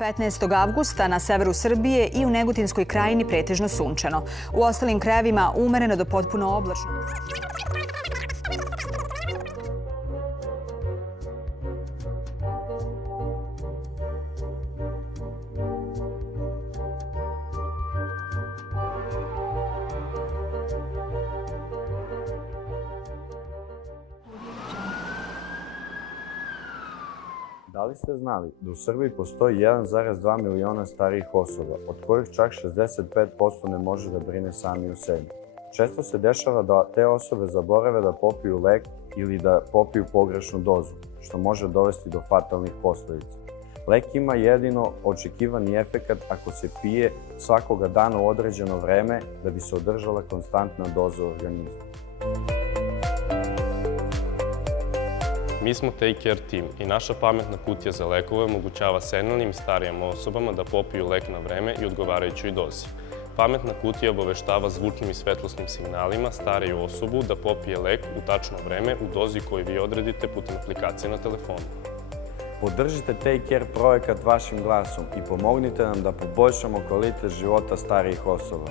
15. avgusta na severu Srbije i u Negotinskoj krajini pretežno sunčano. U ostalim krajevima umereno do potpuno oblačno. Da li ste znali da u Srbiji postoji 1,2 miliona starijih osoba, od kojih čak 65% ne može da brine sami o sebi? Često se dešava da te osobe zaborave da popiju lek ili da popiju pogrešnu dozu, što može dovesti do fatalnih posledica. Lek ima jedino očekivani efekat ako se pije svakoga dana u određeno vreme da bi se održala konstantna doza u organizmu. Mi smo Take Care Team i naša pametna kutija za lekove omogućava senilnim i starijim osobama da popiju lek na vreme i odgovarajućoj dozi. Pametna kutija obaveštava zvučnim i svetlosnim signalima stariju osobu da popije lek u tačno vreme u dozi koju vi odredite putem aplikacije na telefonu. Podržite Take Care projekat vašim glasom i pomognite nam da poboljšamo kvalitet života starijih osoba.